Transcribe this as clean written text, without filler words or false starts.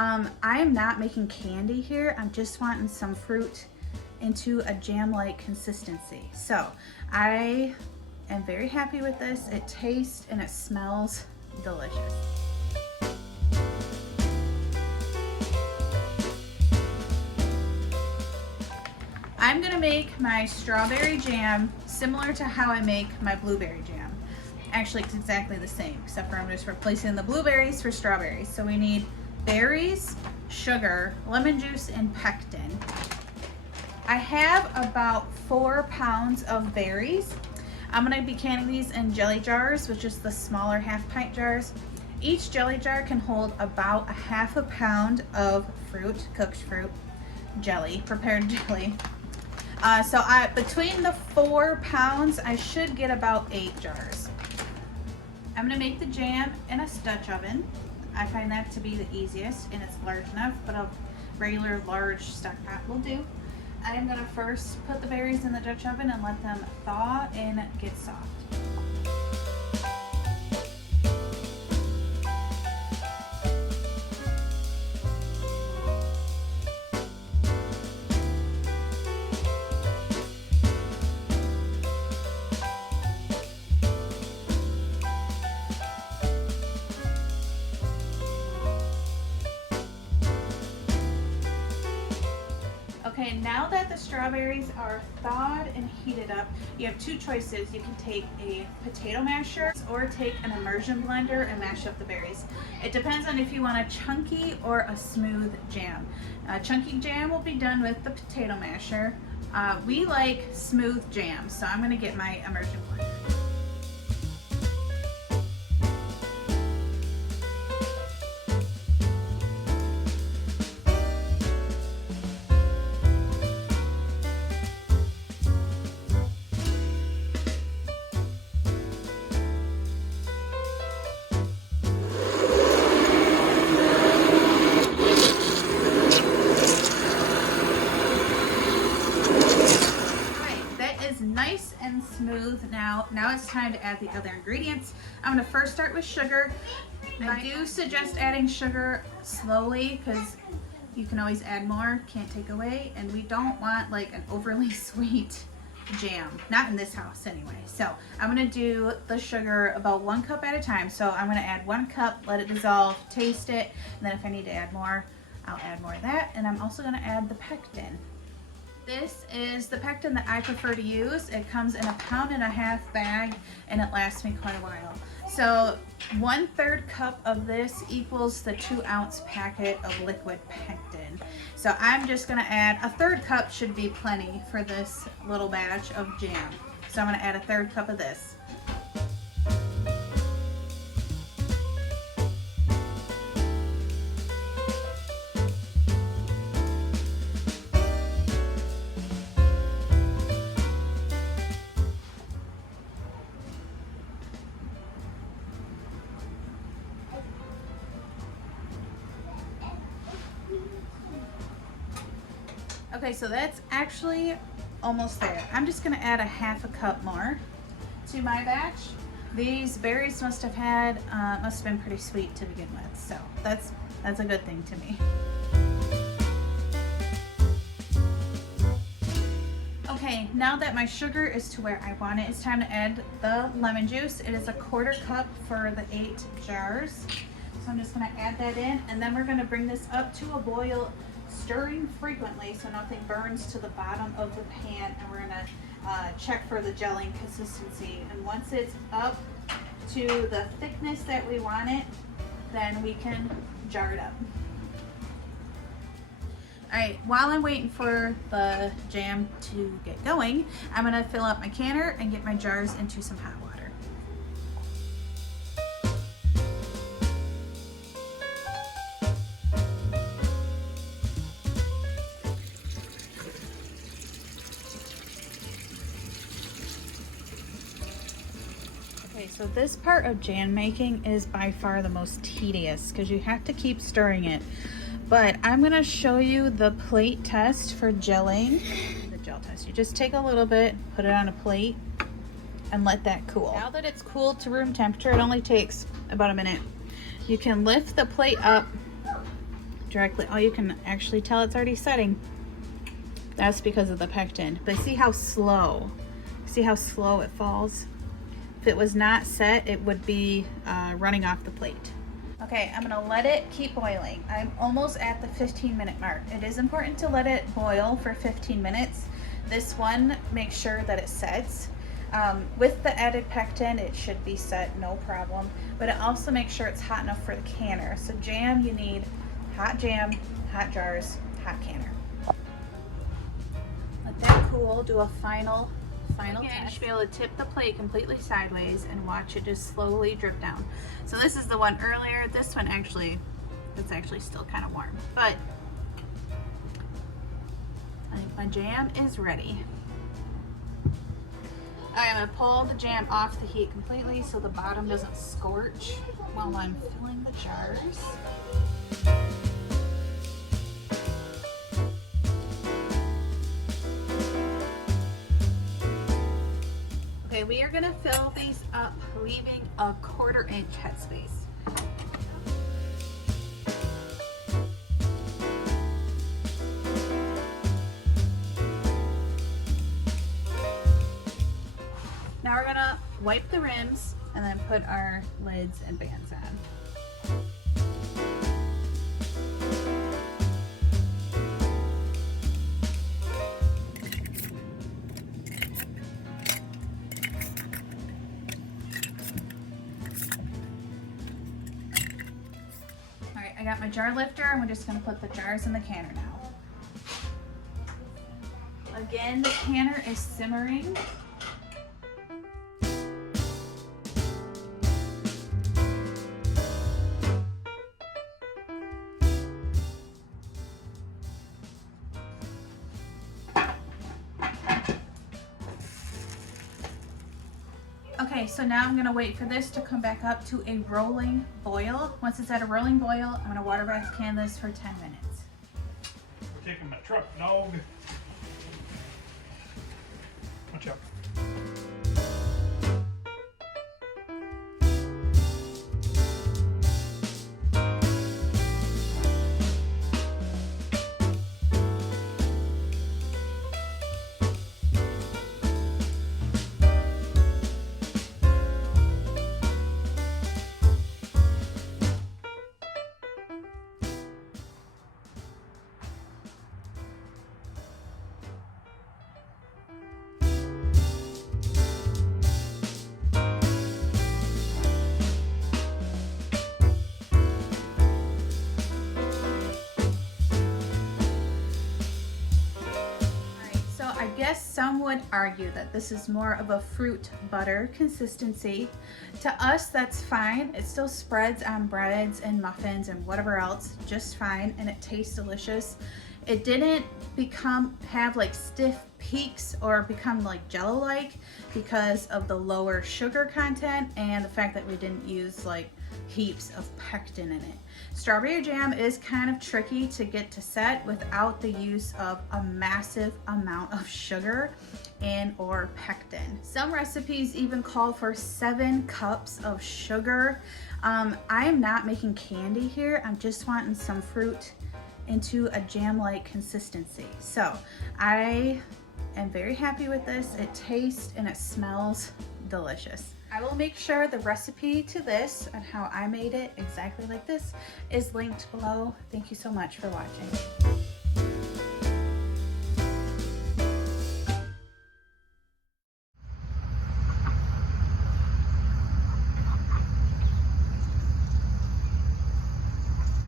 I am not making candy here. I'm just wanting some fruit into a jam-like consistency. So I am very happy with this. It tastes and it smells delicious. I'm gonna make my strawberry jam similar to how I make my blueberry jam. Actually, it's exactly the same, except for I'm just replacing the blueberries for strawberries. So we need berries, sugar, lemon juice, and pectin. I have about 4 pounds of berries. I'm gonna be canning these in jelly jars, which is the smaller half-pint jars. Each jelly jar can hold about a half a pound of fruit, cooked fruit, jelly, prepared jelly. So between the 4 pounds, I should get about 8 jars. I'm gonna make the jam in a Dutch oven. I find that to be the easiest, and it's large enough, but a regular large stock pot will do. I'm gonna first put the berries in the Dutch oven and let them thaw and get soft. Okay, now that the strawberries are thawed and heated up, you have 2 choices. You can take a potato masher or take an immersion blender and mash up the berries. It depends on if you want a chunky or a smooth jam. Chunky jam will be done with the potato masher. We like smooth jam, so I'm gonna get my immersion blender. Nice and smooth. Now it's time to add the other ingredients. I'm going to first start with sugar. I do suggest adding sugar slowly because you can always add more, can't take away, and we don't want like an overly sweet jam, not in this house anyway. So I'm going to do the sugar about 1 cup at a time. So I'm going to add 1 cup, let it dissolve, taste it, and then if I need to add more, I'll add more of that. And I'm also going to add the pectin. This is the pectin that I prefer to use. It comes in a 1.5 pound bag and it lasts me quite a while. So 1/3 cup of this equals the 2-ounce packet of liquid pectin. So I'm just gonna add a 1/3 cup, should be plenty for this little batch of jam. So I'm gonna add a 1/3 cup of this. Okay, so that's actually almost there. I'm just gonna add a 1/2 cup more to my batch. These berries must have been pretty sweet to begin with, so that's a good thing to me. Okay, now that my sugar is to where I want it, it's time to add the lemon juice. It is a 1/4 cup for the 8 jars. So I'm just gonna add that in, and then we're gonna bring this up to a boil, stirring frequently so nothing burns to the bottom of the pan, and we're gonna check for the gelling consistency. And once it's up to the thickness that we want it, then we can jar it up. All right, while I'm waiting for the jam to get going, I'm gonna fill up my canner and get my jars into some hot water. So this part of jam making is by far the most tedious because you have to keep stirring it. But I'm gonna show you the plate test for gelling. The gel test, you just take a little bit, put it on a plate, and let that cool. Now that it's cooled to room temperature, it only takes about a minute. You can lift the plate up directly. Oh, you can actually tell it's already setting. That's because of the pectin. But see how slow it falls? If it was not set, it would be running off the plate. Okay, I'm gonna let it keep boiling. I'm almost at the 15-minute mark. It is important to let it boil for 15 minutes. This one, make sure that it sets. With the added pectin, it should be set, no problem. But it also makes sure it's hot enough for the canner. So jam, you need hot jam, hot jars, hot canner. Let that cool, do a final test. You should be able to tip the plate completely sideways and watch it just slowly drip down. So this is the one earlier. This one it's actually still kind of warm. But I think my jam is ready. I'm gonna pull the jam off the heat completely so the bottom doesn't scorch while I'm filling the jars. Okay, we are gonna fill these up, leaving a 1/4 inch headspace. Now we're gonna wipe the rims and then put our lids and bands on. Alright, I got my jar lifter and we're just gonna put the jars in the canner now. Again, the canner is simmering. Okay, so now I'm gonna wait for this to come back up to a rolling boil. Once it's at a rolling boil, I'm gonna water bath can this for 10 minutes. We're taking my truck, dog. Watch out. I guess some would argue that this is more of a fruit butter consistency. To us, that's fine. It still spreads on breads and muffins and whatever else just fine, and it tastes delicious. It didn't have like stiff peaks or become like jello-like because of the lower sugar content and the fact that we didn't use like heaps of pectin in it. Strawberry jam is kind of tricky to get to set without the use of a massive amount of sugar and or pectin. Some recipes even call for 7 cups of sugar. I am not making candy here. I'm just wanting some fruit into a jam-like consistency. So I am very happy with this. It tastes and it smells delicious. I will make sure the recipe to this and how I made it exactly like this is linked below. Thank you so much for watching.